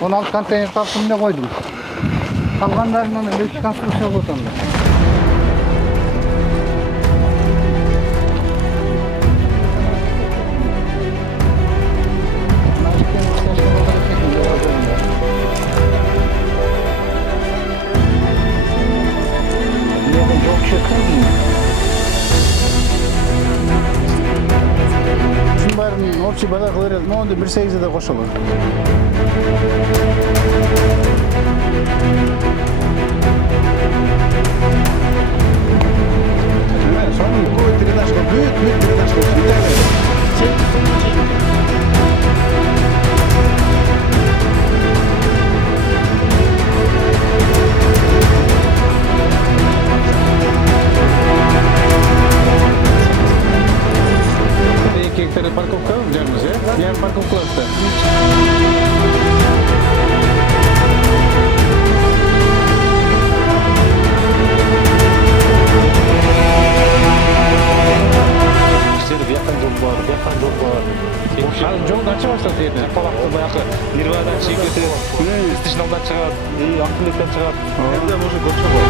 16 контейнер таптым эле койдум. Калгандарынан эле 2 конструкция кылып атам. Общий базар кылып берет. Монду 1.8 да кошолот. Сону көп передачка, бүт передачка. Гектар парковка жарымыз, ярым парковка болот. Жолду ача баштады жерде. Жапалакты баягы Нирвадан чыгып кетет, стишналдан чыгат, Актылектен чыгат. Элде уже көчө бар.